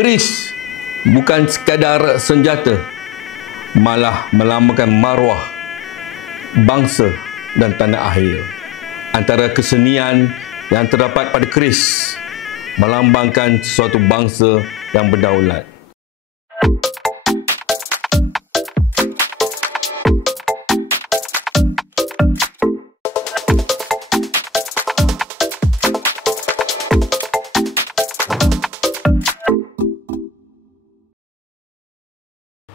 Keris bukan sekadar senjata, malah melambangkan maruah bangsa dan tanah air. Antara kesenian yang terdapat pada keris melambangkan suatu bangsa yang berdaulat.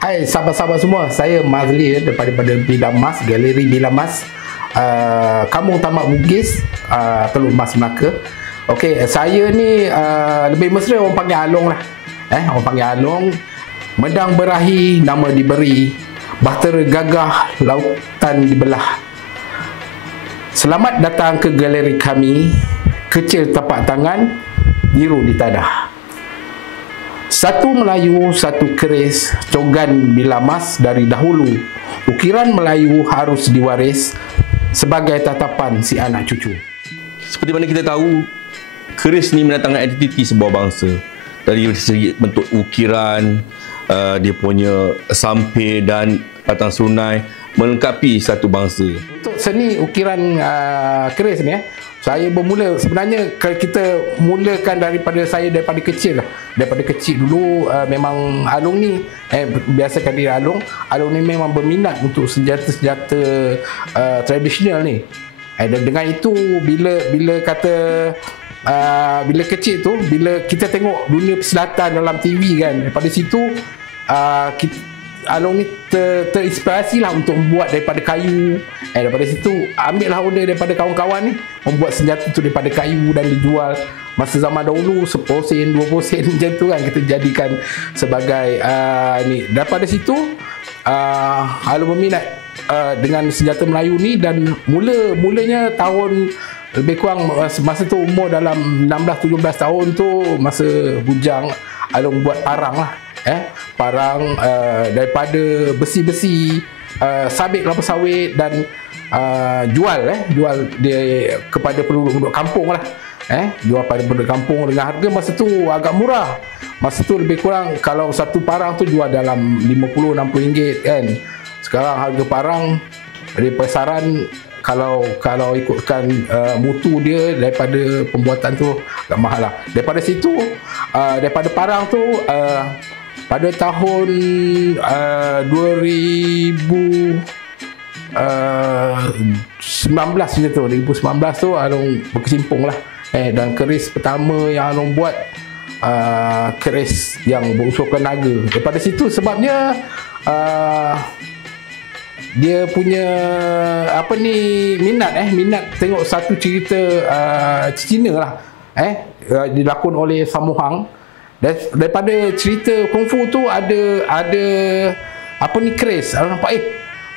Hai sahabat-sahabat semua, saya Mazli daripada Bilamas, Galeri Bilamas, Kampung Tamak Bugis, Teluk Mas, Melaka. Okey, saya ni lebih mesra orang panggil Along lah. Orang panggil Along. Medang berahi, nama diberi. Bahtera gagah, lautan dibelah. Selamat datang ke galeri kami. Kecil tapak tangan, biru di tadah. Satu Melayu, satu keris, cogan Bilamas dari dahulu. Ukiran Melayu harus diwaris sebagai tatapan si anak cucu. Seperti mana kita tahu, keris ni mendatangkan identiti sebuah bangsa. Dari segi bentuk ukiran, dia punya sampir dan batang sunai melengkapi satu bangsa. Untuk seni ukiran keris ni, saya bermula, sebenarnya kalau kita mulakan daripada kecil lah. Daripada kecil dulu memang Along ni, biasakan dia Along ni memang berminat untuk senjata-senjata tradisional ni. Dan dengan itu bila kecil tu, bila kita tengok dunia persilatan dalam TV kan, daripada situ Along ni terinspirasi lah untuk membuat daripada kayu. Daripada situ ambil lah order daripada kawan-kawan ni, membuat senjata tu daripada kayu dan dijual. Masa zaman dahulu 10 sen, 20 sen macam tu kan, kita jadikan sebagai ni. Daripada situ Along berminat dengan senjata Melayu ni, dan mulanya tahun lebih kurang masa tu umur dalam 16-17 tahun tu, masa bujang, Along buat parang lah. Parang daripada besi-besi, sabit kelapa sawit, dan jual dia kepada penduduk kampung lah. Jual pada penduduk kampung dengan harga masa tu agak murah. Masa tu lebih kurang kalau satu parang tu jual dalam 50-60 ringgit kan. Sekarang harga parang dari pasaran, kalau ikutkan mutu dia daripada pembuatan tu agak mahal lah. Daripada situ, daripada parang tu, pada tahun 2019 macam tu, 2019 tu Along berkecimpung lah. Dan keris pertama yang Along buat, keris yang berunsurkan naga. Daripada situ sebabnya dia punya minat tengok satu cerita Cina lah, dilakon oleh Sammo Hung. Daripada cerita kungfu tu ada keris. Along nampak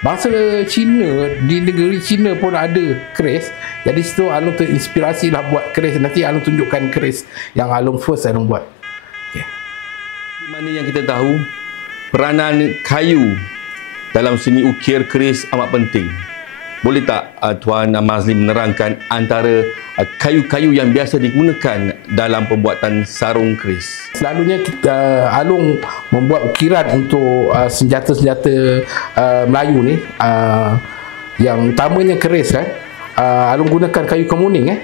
bangsa Cina, di negeri Cina pun ada keris. Jadi situ Along terinspirasi lah buat keris. Nanti Along tunjukkan keris yang Along buat. Di mana yang kita tahu, peranan kayu dalam seni ukir keris amat penting. Boleh tak Tuan Mazli menerangkan antara kayu-kayu yang biasa digunakan dalam pembuatan sarung keris? Selalunya Along membuat ukiran untuk senjata-senjata Melayu ni. Yang utamanya keris kan, Along gunakan kayu kemuning.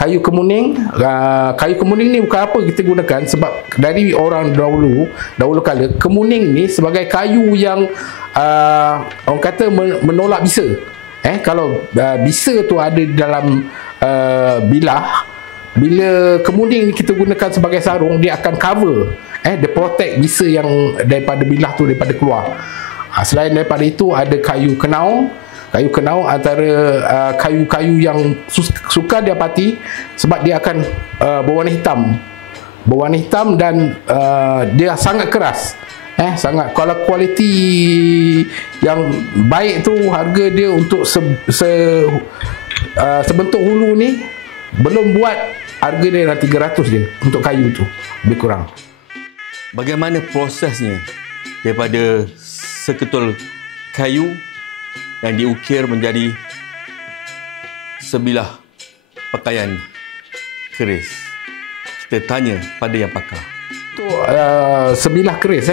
Kayu kemuning ni bukan apa kita gunakan, sebab dari orang dahulu kala, kemuning ni sebagai kayu yang orang kata menolak bisa. Kalau bisa tu ada di dalam bilah, bila kemuning ni kita gunakan sebagai sarung, dia akan cover, dia protect bisa yang daripada bilah tu daripada keluar. Selain daripada itu, ada kayu kenau. Kayu kenau antara kayu-kayu yang suka didapati, sebab dia akan berwarna hitam dan dia sangat keras. Kalau kualiti yang baik tu, harga dia untuk sebentuk hulu ni belum buat, harga dia dah 300 je untuk kayu tu, lebih kurang. Bagaimana prosesnya daripada seketul kayu yang diukir menjadi sebilah pakaian keris? Kita tanya pada yang pakar. Untuk sebilah keris,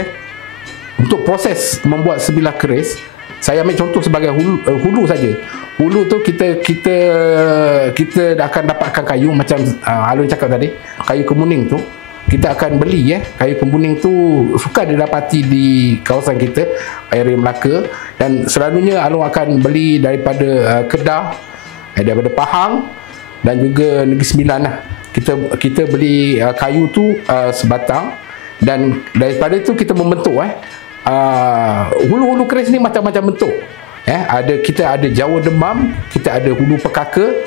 untuk proses membuat sebilah keris, saya ambil contoh sebagai hulu saja. Hulu tu kita akan dapatkan kayu macam Alun cakap tadi, kayu kemuning tu kita akan beli. Kayu kemuning tu sukar didapati di kawasan kita, area Melaka, dan selalunya Alun akan beli daripada Kedah, daripada Pahang dan juga Negeri Sembilan lah. Kita beli kayu tu sebatang, dan daripada itu kita membentuk hulu-hulu keris ni macam-macam bentuk. Kita ada Jawa Demam, kita ada hulu pekaka,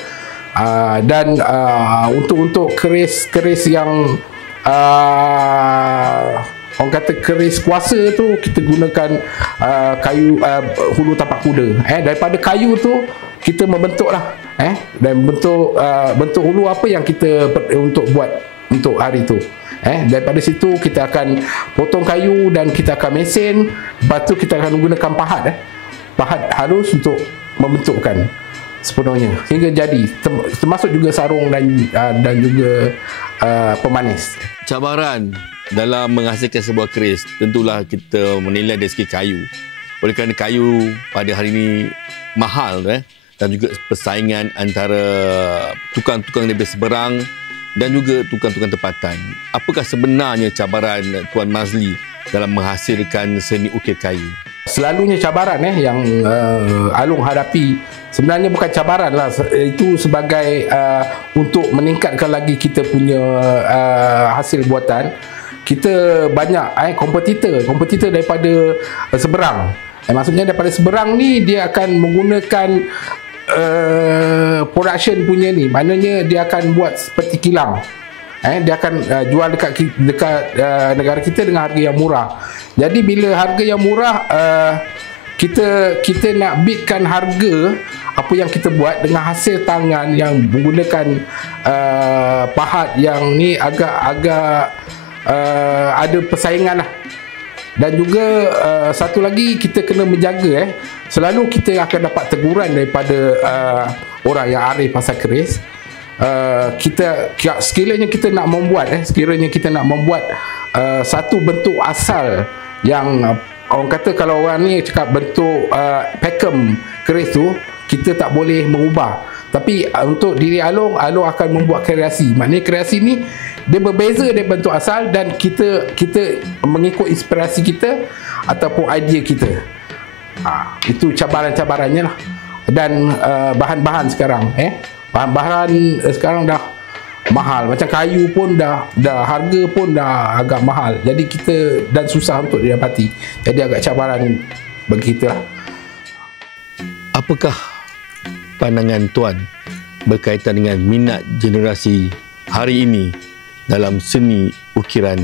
dan untuk keris yang orang kata keris kuasa tu, kita gunakan kayu hulu tapak kuda. Daripada kayu tu kita membentuklah dan bentuk hulu apa yang kita untuk buat untuk hari tu. Daripada situ kita akan potong kayu dan kita akan mesin. Lepas tu kita akan gunakan pahat. Pahat halus untuk membentukkan sepenuhnya sehingga jadi, termasuk juga sarung dan juga pemanis. Cabaran dalam menghasilkan sebuah keris tentulah kita menilai dari segi kayu. Oleh kerana kayu pada hari ini mahal, dan juga persaingan antara tukang-tukang daripada seberang dan juga tukang-tukang tempatan. Apakah sebenarnya cabaran Tuan Mazli dalam menghasilkan seni ukir kayu? Selalunya cabaran yang Alung hadapi sebenarnya bukan cabaran lah, itu sebagai untuk meningkatkan lagi kita punya hasil buatan. Kita banyak kompetitor daripada seberang. Maksudnya daripada seberang ni dia akan menggunakan production punya ni, maknanya dia akan buat seperti kilang. Dia akan jual dekat negara kita dengan harga yang murah. Jadi bila harga yang murah, kita nak beatkan harga apa yang kita buat dengan hasil tangan yang menggunakan pahat yang ni agak ada persaingan lah. Dan juga satu lagi kita kena menjaga selalu kita akan dapat teguran daripada orang yang arif pasal keris. Sekiranya kita nak membuat satu bentuk asal yang orang kata, kalau orang ni cakap bentuk pakem keris tu, kita tak boleh mengubah. Tapi untuk diri Alung akan membuat kreasi. Maknanya kreasi ni dia berbeza dari bentuk asal, dan kita mengikut inspirasi kita ataupun idea kita. Itu cabaran-cabarannya lah. Dan bahan-bahan sekarang bahan-bahan sekarang dah mahal. Macam kayu pun dah harga pun dah agak mahal. Jadi kita dan susah untuk didapati. Jadi agak cabaran bagi kita lah. Apakah pandangan Tuan berkaitan dengan minat generasi hari ini dalam seni ukiran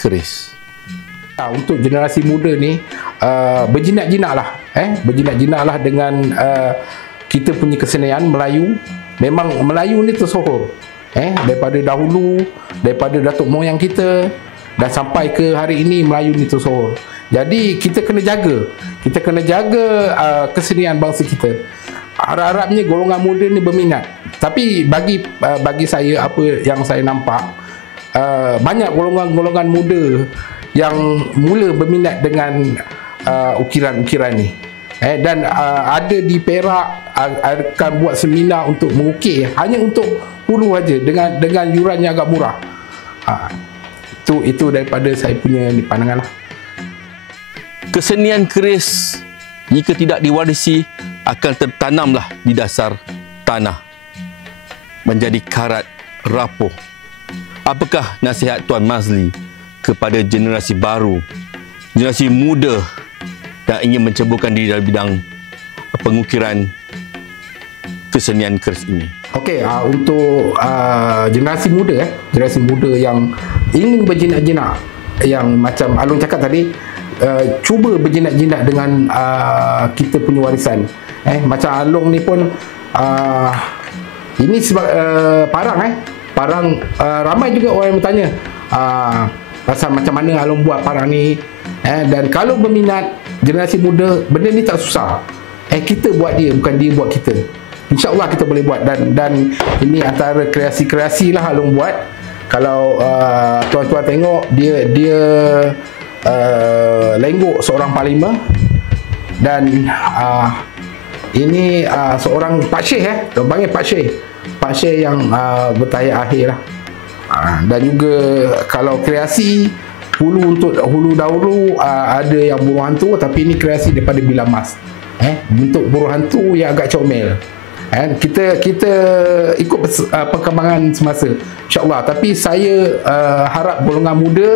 keris? Untuk generasi muda ni berjinak-jinaklah berjinak-jinaklah dengan kita punya kesenian Melayu. Memang Melayu ni tersohor daripada dahulu, daripada datuk moyang kita dan sampai ke hari ini Melayu ni tersohor. Jadi kita kena jaga kesenian bangsa kita. Harap-harapnya golongan muda ni berminat. Tapi bagi saya, apa yang saya nampak, banyak golongan muda yang mula berminat dengan ukiran-ukiran ni. Dan ada di Perak akan buat seminar untuk mengukir hanya untuk hulu aja dengan yuran yang agak murah. Itu daripada saya punya pandangan lah. Kesenian keris jika tidak diwarisi akan tertanamlah di dasar tanah, menjadi karat rapuh. Apakah nasihat Tuan Mazli kepada generasi baru, generasi muda yang ingin menceburkan diri dalam bidang pengukiran kesenian keris ini? Okey, untuk generasi muda yang ingin berjinak-jinak, yang macam Alung cakap tadi, cuba berjinak-jinak dengan kita punya warisan. Macam Alung ni pun ini sebab parang ramai juga orang yang bertanya pasal macam mana Alung buat parang ni. Dan kalau berminat generasi muda, benda ni tak susah. Kita buat dia, bukan dia buat kita. InsyaAllah kita boleh buat, dan ini antara kreasi-kreasi lah Alung buat. Kalau tuan-tuan tengok, dia lenggok seorang parlimen. Dan ini seorang Pak Syekh, dia panggil Pak Syekh yang bertahiyat akhir lah. Dan juga kalau kreasi hulu dahulu ada yang burung hantu, tapi ini kreasi daripada bilang mas. Bentuk burung hantu yang agak comel. Kita ikut perkembangan semasa, insyaAllah. Tapi saya harap golongan muda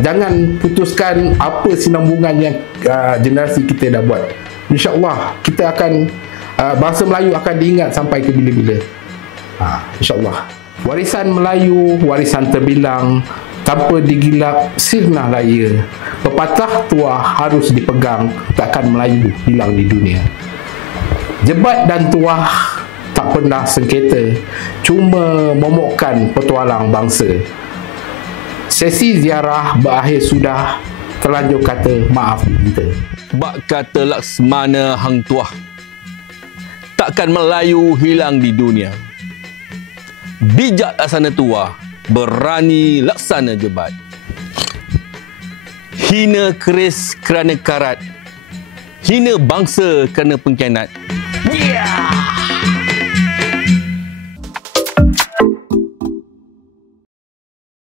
jangan putuskan apa sinambungan yang generasi kita dah buat. InsyaAllah kita akan bahasa Melayu akan diingat sampai ke bila-bila. InsyaAllah. Warisan Melayu, warisan terbilang, tanpa digilap sirna laya. Pepatah tua harus dipegang, takkan Melayu hilang di dunia. Jebat dan tuah tak pernah sengketa, cuma momokkan petualang bangsa. Sesi ziarah berakhir sudah, terlanjur kata maaf kita. Bak kata Laksmana Hang Tuah, takkan Melayu hilang di dunia. Bijak laksana tuah, berani laksana jebat. Hina keris kerana karat, hina bangsa kerana pengkhianat. Yeah!